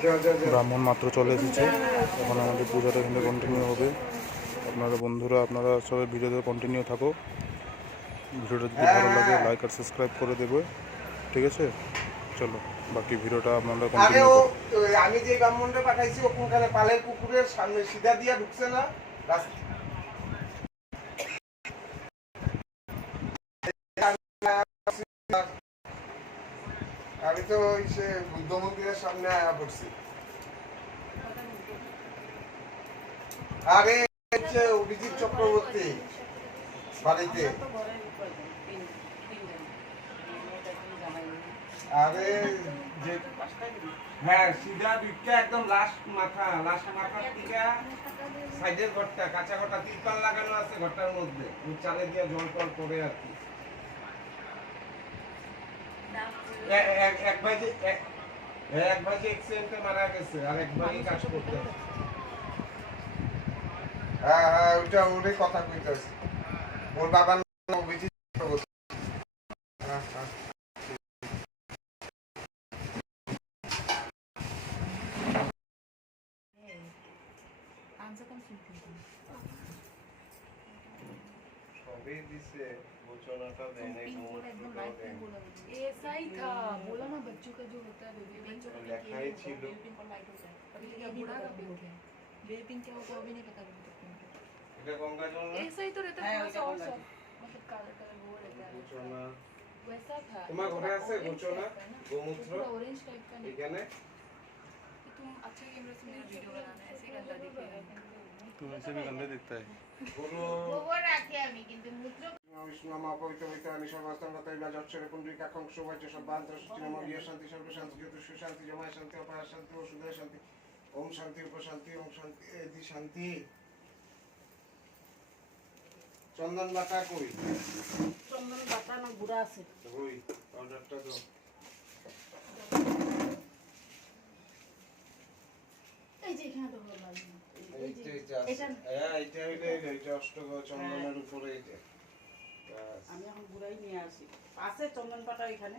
ব্রাহ্মণ মাত্র চলে এসেছে, এখন আমাদের পূজাটা এখানে কন্টিনিউ হবে। আপনারা বন্ধুরা আপনারা সবাই ভিডিওতে কন্টিনিউ থাকো। ভিডিওটা যদি ভালো লাগে লাইক আর সাবস্ক্রাইব করে দেবে, ঠিক আছে? চলো বাকি ভিডিওটা আপনারা কন্টিনিউ করো। আমি যে ব্রাহ্মণটা পাঠাইছি ওখানে পালের পুকুরের সামনে সিধা দিয়া ঢুকছে না আমি তো সে বুদ্ধ মন্দিরের সামনে আয়া পড়ছি। আরে হচ্ছে অভিজিৎ চক্রবর্তী বাড়িতে। আরে যে হ্যাঁ সিধা দুইটা একদম লাস্ট মাথার থেকে সাইডের ঘরটা কাঁচা ঘরটা তিরপাল লাগানো আছে ঘরটার মধ্যে চালে দিয়ে জল টল করে আর কি। এক ভাই যে এক্সিডেন্টে মারা গেছে আর এক ভাই কাজ করতে। হ্যাঁ হ্যাঁ ওইটা ওরে কথা কইতাছে ওর বাবার নাম অভিজিৎ চক্রবর্তী। হ্যাঁ হ্যাঁ सभी दिसे घोषणाটা देने को एकदम लाइट में बोला ऐसा ही था बोला ना बच्चों का जो होता है बेबी पिंक जो लिखा ही ছিল पिंक और लाइट होता है अभी ये बूढ़ा का पिंक है बेबी पिंक क्या होगा अभी नहीं पता मुझे এটা गंगा जल ना ऐसा ही तो रहता है थोड़ा सा और सा मतलब काला कलर वो रहता है ঘোষণা वैसा था তোমার ঘরে আছে ঘোষণা গোমূত্র थोड़ा ऑरेंज टाइप का नहीं এখানে तुम अच्छे कैमरे से मेरा वीडियो बनाना ऐसे ही गंदा दिखेगा तो ऐसे भी गंदे दिखता है। বলো গোবর রাখি আমি কিন্তু মূত্র বিষ্ণু মা পবিত্র পবিত্র আমি সর্বাস্তান কথা ইবা যচ্ছরে পুন্ডরিকা কংস বাচ্য সব বান্তর সূচি নম বিয়ে শান্তি সর্ব শান্তি যত সুশান্তি জমায় শান্তি অপার শান্তি ও সুদয় শান্তি ওম শান্তি উপশান্তি ওম শান্তি এদি শান্তি। চন্দন বাটা কই চন্দন বাটা না গুড়া আছে ওই পাউডারটা দাও। এই যে এখানে তো ভালো লাগে এইটা হইলে এইটা অষ্টক চন্দনের উপরে এইটা আমি এখন গুড়াই নিয়ে আসি আছে চন্দন পাতা এখানে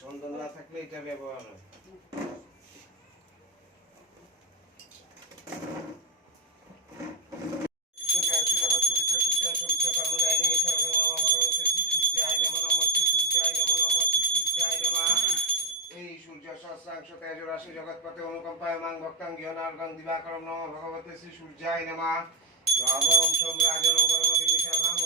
চন্দন না থাকলে এটা ব্যবহার হয়। জগৎপতে অনুকম্পায় মাং ভক্তাং জ্ঞানার্গং দিবাকরম নমঃ ভগবতে শ্রী সূর্যায় নমঃ নবম সোম রাজনং পরমতি মিশাভাম